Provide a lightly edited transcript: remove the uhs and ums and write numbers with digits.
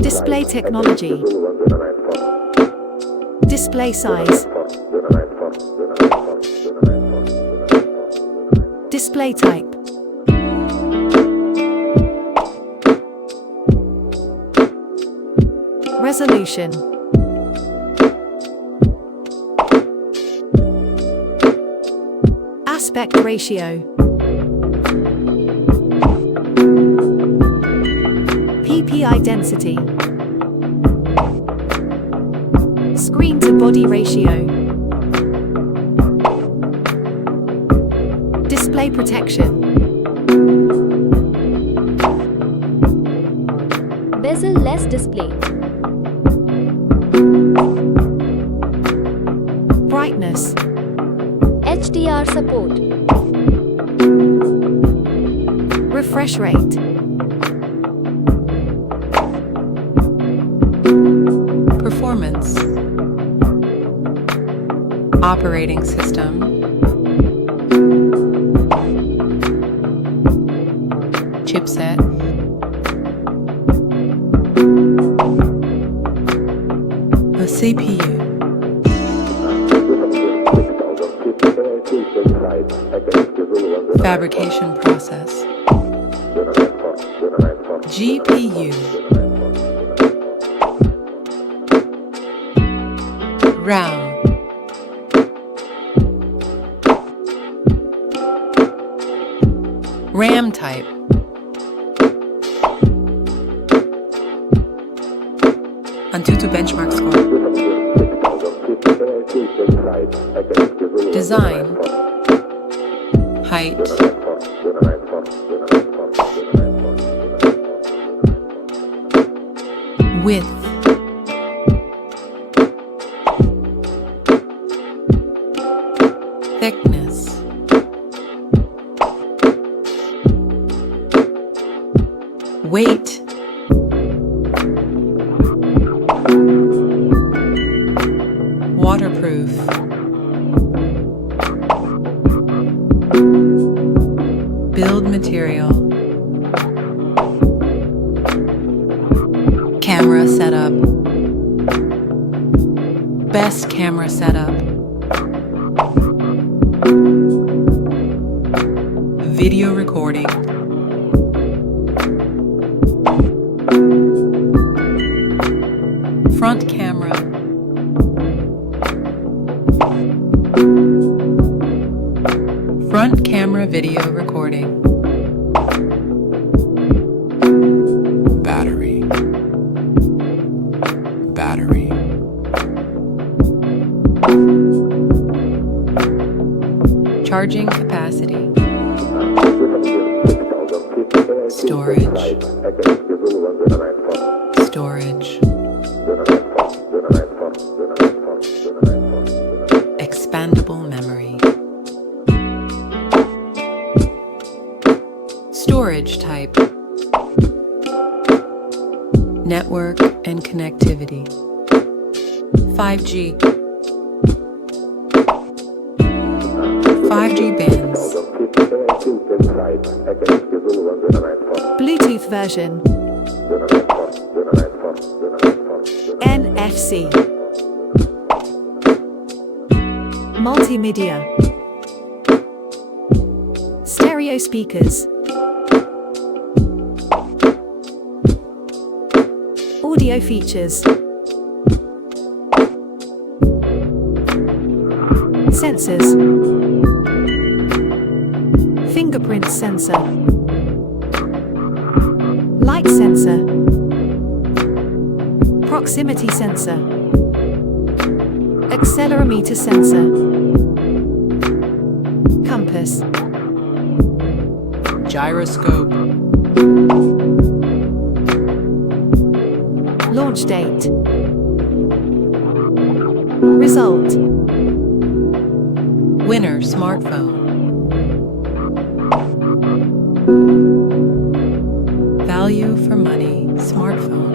Display technology. Display size. Display type. Resolution. Aspect ratio. PPI density. Screen to body ratio. Display protection. Bezel-less display. Brightness. HDR support. Refresh rate. Performance. Operating system. Chipset. A CPU. Fabrication process. GPU. RAM. RAM type. Antutu benchmark score. Design. Height. Width. Thickness. Weight. Waterproof. Build material. Camera setup. Best camera setup. Video recording. Front camera. Front camera video recording. Battery. Battery. Charging capacity. Storage. Storage. Expandable memory. Storage type. Network and connectivity. 5G. 5G bands. Bluetooth version. NFC. Multimedia. Stereo speakers. Audio features. Sensors. Fingerprint sensor. Light sensor. Proximity sensor. Accelerometer sensor. Compass. Gyroscope. Launch date. Result. Winner smartphone. Value for money smartphone.